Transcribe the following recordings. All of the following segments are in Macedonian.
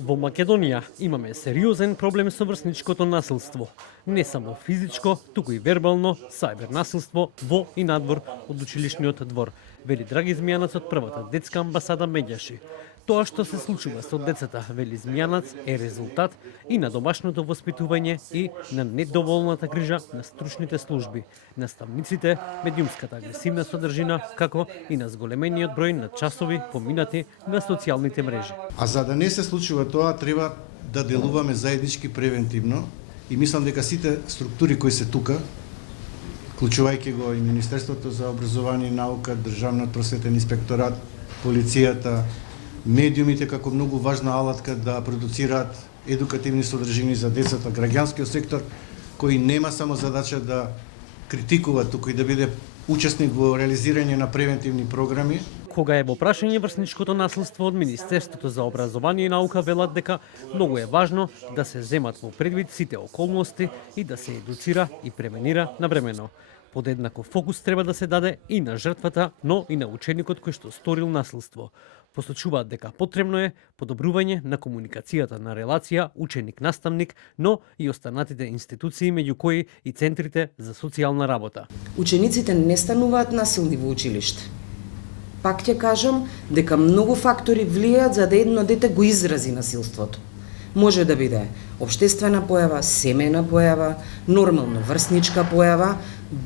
Во Македонија имаме сериозен проблем со врсничкото насилство. Не само физичко, туку и вербално, сајбер насилство во и надвор од училишниот двор, вели Драги Змијанац од првата детска амбасада Меѓаши. Тоа што се случува со децата, вели Змијанац, е резултат и на домашното воспитување и на недоволната грижа на стручните служби, наставниците, медиумската агресивна содржина, како и на зголемениот број на часови поминати на социјалните мрежи. А за да не се случува тоа, треба да делуваме заеднички превентивно и мислам дека сите структури кои се тука, вклучувајќи го и Министерството за образование и наука, Државниот просветен инспекторат, полицијата, медиумите како многу важна алатка да продуцираат едукативни содржини за децата, граѓанскиот сектор кој нема само задача да критикува, туку и да биде учесник во реализирање на превентивни програми. Кога е во прашање врсничкото насилство од Министерството за образование и наука велат дека многу е важно да се земат во предвид сите околности и да се едуцира и превенира навремено. Подеднаков фокус треба да се даде и на жртвата, но и на ученикот кој што сторил насилство. Посочуваат дека потребно е подобрување на комуникацијата на релација ученик-наставник, но и останатите институции, меѓу кои и центрите за социјална работа. Учениците не стануваат насилни во училиште. Пак ќе кажам дека многу фактори влијаат за да едно дете го изрази насилството. Може да биде општествена појава, семејна појава, нормално врсничка појава.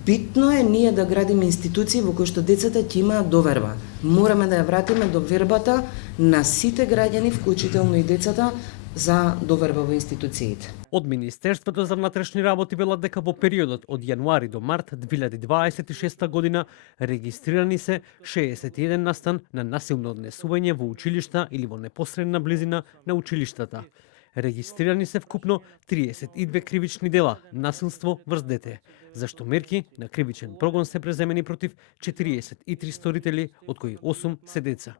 Битно е ние да градиме институции во кои што децата ќе имаат доверба. Мораме да ја вратиме довербата на сите граѓани, вклучително и децата, за доверба во институциите. Од Министерството за внатрешни работи велат дека во периодот од јануари до март 2026 година регистрирани се 61 настан на насилно однесување во училишта или во непосредна близина на училиштата. Регистрирани се вкупно 32 кривични дела насилство врз дете, зашто мерки на кривичен прогон се преземени против 43 сторители, од кои 8 се деца.